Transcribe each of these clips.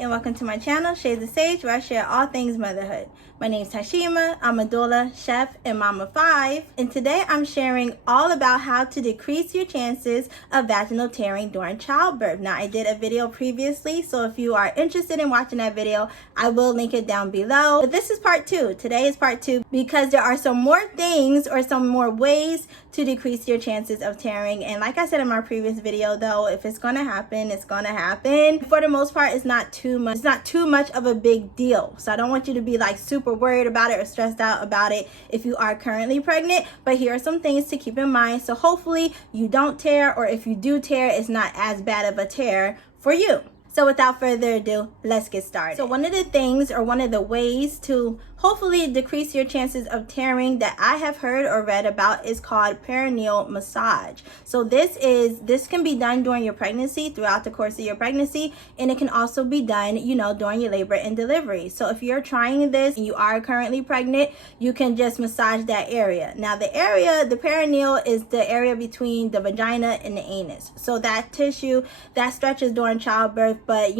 and welcome to my channel, Shades of Sage, where I share all things motherhood. My name is Tashima, I'm a doula, chef, and mom of 5, and today I'm sharing all about how to decrease your chances of vaginal tearing during childbirth. Now, I did a video previously, so if you are interested in watching that video, I will link it down below. But this is part 2. Today is part 2 because there are some more things or some more ways to decrease your chances of tearing. And like I said in my previous video, though, if it's gonna happen, it's gonna happen. For the most part, it's not too much of a big deal. So I don't want you to be like super worried about it or stressed out about it if you are currently pregnant. But here are some things to keep in mind. So hopefully you don't tear, or if you do tear, it's not as bad of a tear for you. So without further ado, let's get started. So one of the things, or one of the ways to hopefully decrease your chances of tearing that I have heard or read about is called Paranal Massage. So this can be done during your pregnancy, throughout the course of your pregnancy, and it can also be done, during your labor and delivery. So if you're trying this and you are currently pregnant, you can just massage that area. Now the perineal is the area between the vagina and the anus. So that tissue, that stretches during childbirth, but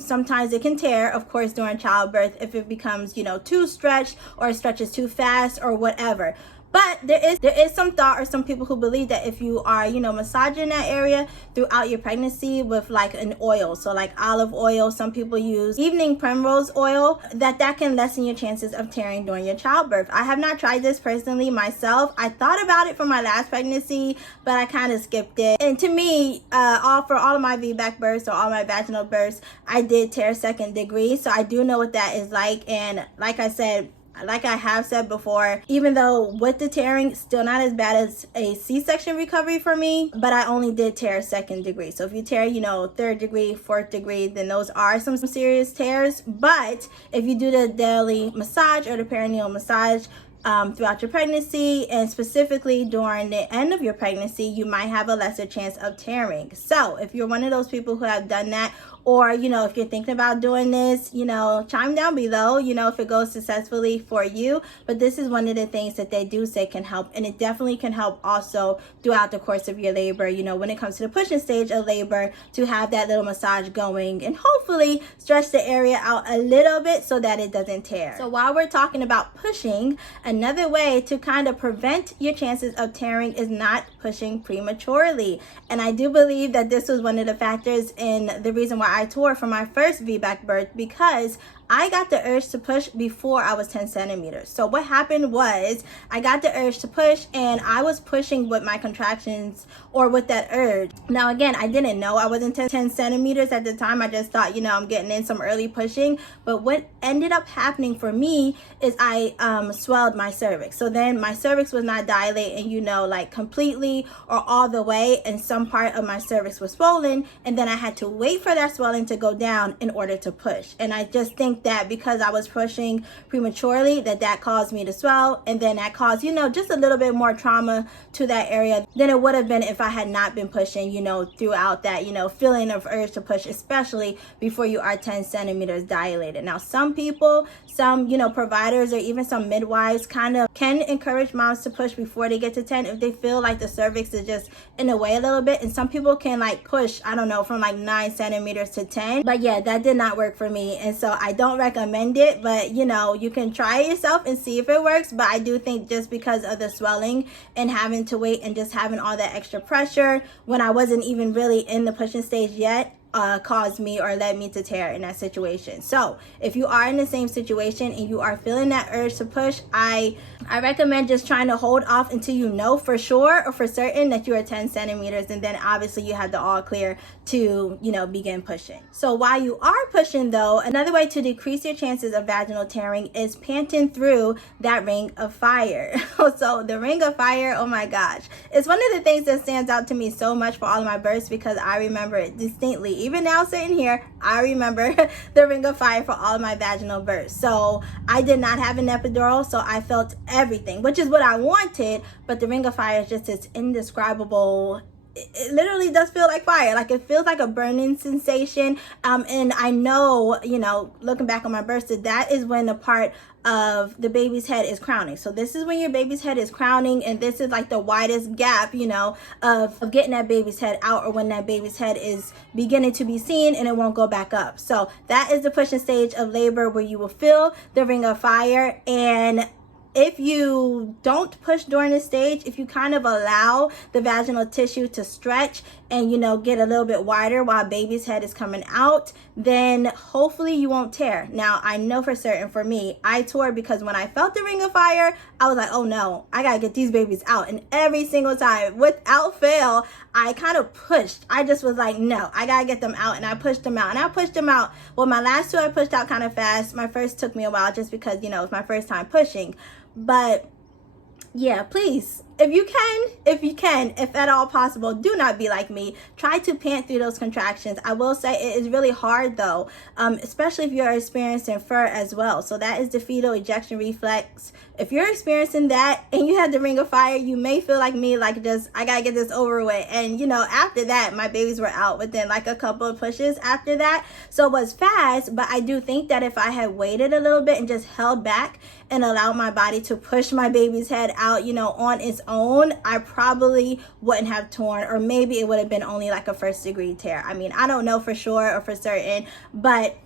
sometimes it can tear, of course, during childbirth if it becomes, too stretched or it stretches too fast or whatever. But there is some thought, or some people who believe that if you are, massaging that area throughout your pregnancy with like an oil, so like olive oil, some people use evening primrose oil, that can lessen your chances of tearing during your childbirth. I have not tried this personally myself. I thought about it for my last pregnancy, but I kind of skipped it. And to me, for all of my VBAC births or all my vaginal births, I did tear 2nd degree. So I do know what that is like. And like I have said before, even though with the tearing, still not as bad as a C-section recovery for me, but I only did tear 2nd degree. So if you tear, 3rd degree, 4th degree, then those are some serious tears. But if you do the daily massage or the perineal massage throughout your pregnancy, and specifically during the end of your pregnancy, you might have a lesser chance of tearing. So if you're one of those people who have done that, or if you're thinking about doing this, chime down below, if it goes successfully for you. But this is one of the things that they do say can help, and it definitely can help also throughout the course of your labor, when it comes to the pushing stage of labor, to have that little massage going and hopefully stretch the area out a little bit so that it doesn't tear. So while we're talking about pushing, another way to kind of prevent your chances of tearing is not pushing prematurely. And I do believe that this was one of the factors in the reason why I tore for my first VBAC birth, because I got the urge to push before I was 10 centimeters. So what happened was I got the urge to push, and I was pushing with my contractions or with that urge. Now, again, I didn't know I wasn't 10 centimeters at the time. I just thought, I'm getting in some early pushing. But what ended up happening for me is I swelled my cervix. So then my cervix was not dilating, like completely or all the way, and some part of my cervix was swollen. And then I had to wait for that swelling to go down in order to push. And I just think that because I was pushing prematurely, that caused me to swell, and then that caused just a little bit more trauma to that area than it would have been if I had not been pushing throughout that feeling of urge to push, especially before you are 10 centimeters dilated. Now some people, some providers, or even some midwives kind of can encourage moms to push before they get to 10 if they feel like the cervix is just in the way a little bit. And some people can like push, I don't know, from like 9 centimeters to 10. But yeah, that did not work for me, and so I don't recommend it. But you can try it yourself and see if it works. But I do think just because of the swelling and having to wait and just having all that extra pressure when I wasn't even really in the pushing stage yet, caused me or led me to tear in that situation. So if you are in the same situation and you are feeling that urge to push, I recommend just trying to hold off until you know for sure or for certain that you are 10 centimeters, and then obviously you have the all clear to begin pushing. So while you are pushing, though, another way to decrease your chances of vaginal tearing is panting through that ring of fire. So the ring of fire, oh my gosh, it's one of the things that stands out to me so much for all of my births, because I remember it distinctly. Even now sitting here, I remember the ring of fire for all of my vaginal births. So I did not have an epidural, so I felt everything, which is what I wanted, but the ring of fire is just this indescribable it literally does feel like fire. Like, it feels like a burning sensation. And I know, you know, looking back on my birth, that is when the part of the baby's head is crowning. So this is when your baby's head is crowning, and this is like the widest gap, you know, of getting that baby's head out, or when that baby's head is beginning to be seen and it won't go back up. So that is the pushing stage of labor, where you will feel the ring of fire. And if you don't push during this stage, if you kind of allow the vaginal tissue to stretch and, you know, get a little bit wider while baby's head is coming out, then hopefully you won't tear. Now, I know for certain for me, I tore, because when I felt the ring of fire, I was like, oh no, I gotta get these babies out. And every single time, without fail, I kind of pushed. I just was like, no, I gotta get them out. And I pushed them out, and I pushed them out. Well, my last two I pushed out kind of fast. My first took me a while, just because, you know, it was my first time pushing. But yeah, please, if you can, if at all possible, do not be like me. Try to pant through those contractions. I will say it is really hard though, especially if you're experiencing FER as well. So that is the fetal ejection reflex. If you're experiencing that and you had the ring of fire, you may feel like me, like, just, I gotta get this over with. And, you know, after that, my babies were out within like a couple of pushes after that. So it was fast, but I do think that if I had waited a little bit and just held back and allowed my body to push my baby's head out, you know, on its own, I probably wouldn't have torn, or maybe it would have been only like a 1st-degree tear. I mean, I don't know for sure or for certain, but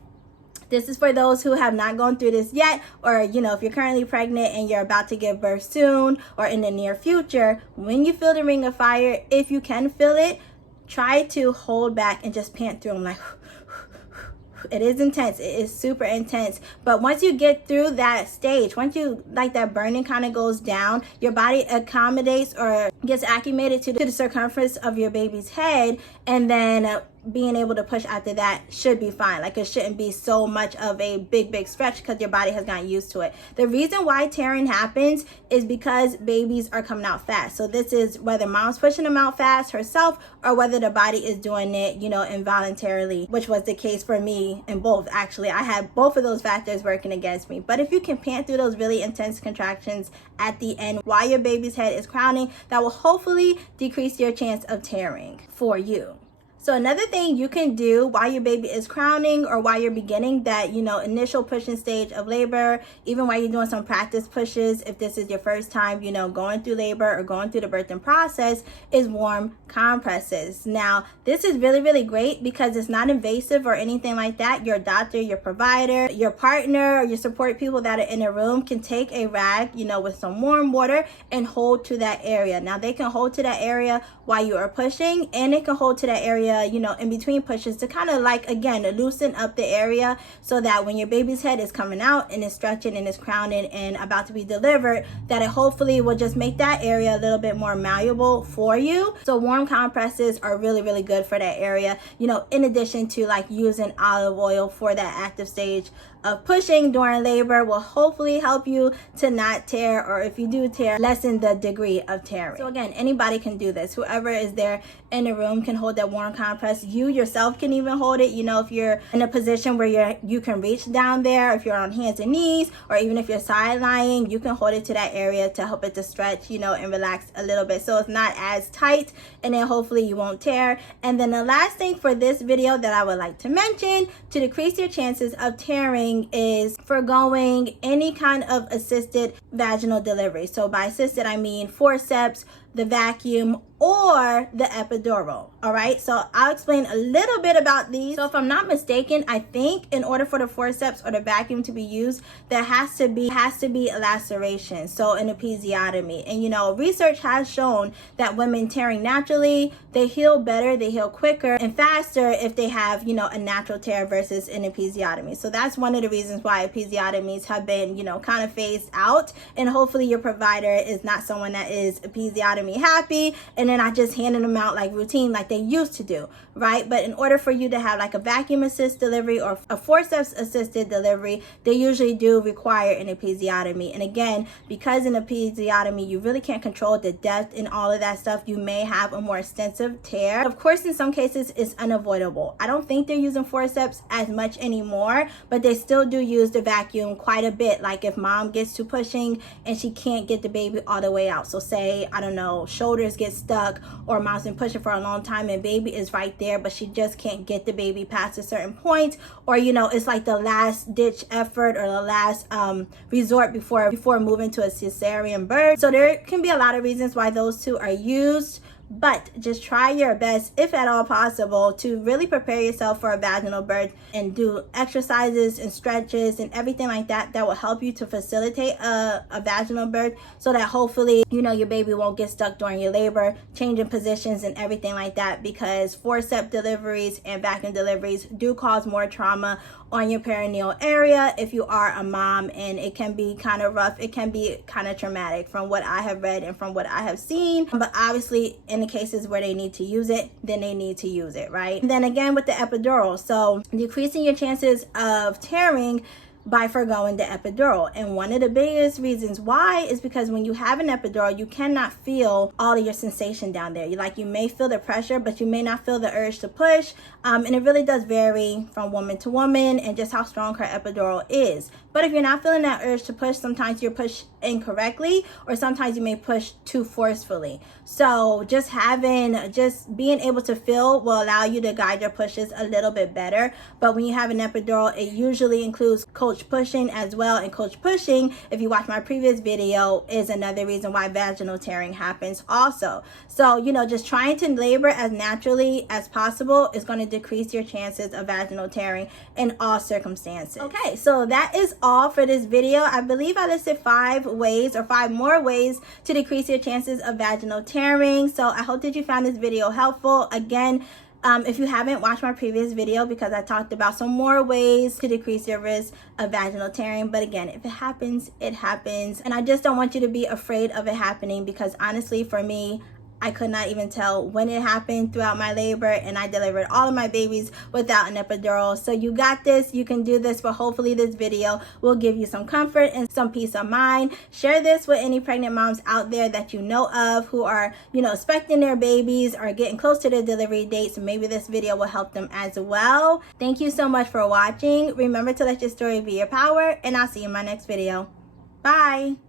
this is for those who have not gone through this yet, or, you know, if you're currently pregnant and you're about to give birth soon or in the near future. When you feel the ring of fire, if you can feel it, try to hold back and just pant through them, like, it is intense. It is super intense. But once you get through that stage, once you, like, that burning kind of goes down, your body accommodates or gets acclimated to the circumference of your baby's head, and then being able to push after that should be fine. Like, it shouldn't be so much of a big stretch, because your body has gotten used to it. The reason why tearing happens is because babies are coming out fast. So this is whether mom's pushing them out fast herself, or whether the body is doing it, you know, involuntarily, which was the case for me in both. Actually, I had both of those factors working against me. But if you can pant through those really intense contractions at the end while your baby's head is crowning, that will hopefully decrease your chance of tearing for you. So another thing you can do while your baby is crowning, or while you're beginning that, you know, initial pushing stage of labor, even while you're doing some practice pushes, if this is your first time, you know, going through labor or going through the birthing process, is warm compresses. Now, this is really great because it's not invasive or anything like that. Your doctor, your provider, your partner, or your support people that are in the room can take a rag, you know, with some warm water and hold to that area. Now, they can hold to that area while you are pushing, and it can hold to that area, you know, in between pushes, to kind of, like, again, loosen up the area, so that when your baby's head is coming out and is stretching and is crowning and about to be delivered, that it hopefully will just make that area a little bit more malleable for you. So warm compresses are really good for that area, you know, in addition to, like, using olive oil for that active stage of pushing during labor, will hopefully help you to not tear, or if you do tear, lessen the degree of tearing. So again, anybody can do this. Whoever is there in the room can hold that warm compress. You yourself can even hold it, you know, if you're in a position where you can reach down there, if you're on hands and knees, or even if you're side lying, you can hold it to that area to help it to stretch, you know, and relax a little bit, so it's not as tight, and then hopefully you won't tear. And then the last thing for this video that I would like to mention to decrease your chances of tearing is foregoing any kind of assisted vaginal delivery. So by assisted, I mean forceps, the vacuum, or the epidural. All right, so I'll explain a little bit about these. So if I'm not mistaken, I think in order for the forceps or the vacuum to be used, there has to be a laceration, so an episiotomy. And, you know, research has shown that women tearing naturally, they heal better, they heal quicker and faster if they have, you know, a natural tear versus an episiotomy. So that's one of the reasons why episiotomies have been, you know, kind of phased out. And hopefully your provider is not someone that is episiotomy happy, and then I just handing them out like routine like they used to do, right? But in order for you to have like a vacuum assist delivery or a forceps assisted delivery, they usually do require an episiotomy. And again, because in episiotomy you really can't control the depth and all of that stuff, you may have a more extensive tear. Of course, in some cases it's unavoidable. I don't think they're using forceps as much anymore, but they still do use the vacuum quite a bit. Like if mom gets to pushing and she can't get the baby all the way out, so say, I don't know, shoulders get stuck stuck, or mom's been pushing for a long time and baby is right there, but she just can't get the baby past a certain point, or it's like the last ditch effort or the last resort before moving to a cesarean birth. So there can be a lot of reasons why those two are used, but just try your best, if at all possible, to really prepare yourself for a vaginal birth and do exercises and stretches and everything like that will help you to facilitate a vaginal birth, so that hopefully your baby won't get stuck during your labor, changing positions and everything like that, because forceps deliveries and vacuum deliveries do cause more trauma on your perineal area if you are a mom, and it can be kind of rough, it can be kind of traumatic from what I have read and from what I have seen. But obviously in the cases where they need to use it, then they need to use it, right? And then again with the epidural, so decreasing your chances of tearing by foregoing the epidural. And one of the biggest reasons why is because when you have an epidural, you cannot feel all of your sensation down there. You may feel the pressure, but you may not feel the urge to push. And it really does vary from woman to woman and just how strong her epidural is. But if you're not feeling that urge to push, sometimes you push incorrectly, or sometimes you may push too forcefully. So just being able to feel will allow you to guide your pushes a little bit better. But when you have an epidural, it usually includes coach pushing as well. And coach pushing, if you watch my previous video, is another reason why vaginal tearing happens also. So, just trying to labor as naturally as possible is going to decrease your chances of vaginal tearing in all circumstances. Okay, so that is all for this video. I believe I listed 5 ways or 5 more ways to decrease your chances of vaginal tearing. So I hope that you found this video helpful. Again, if you haven't watched my previous video, because I talked about some more ways to decrease your risk of vaginal tearing. But again, if it happens, it happens. And I just don't want you to be afraid of it happening, because honestly, for me, I could not even tell when it happened throughout my labor, and I delivered all of my babies without an epidural. So you got this, you can do this, but hopefully this video will give you some comfort and some peace of mind. Share this with any pregnant moms out there that you know of who are, expecting their babies or getting close to their delivery dates. So maybe this video will help them as well. Thank you so much for watching. Remember to let your story be your power, and I'll see you in my next video. Bye.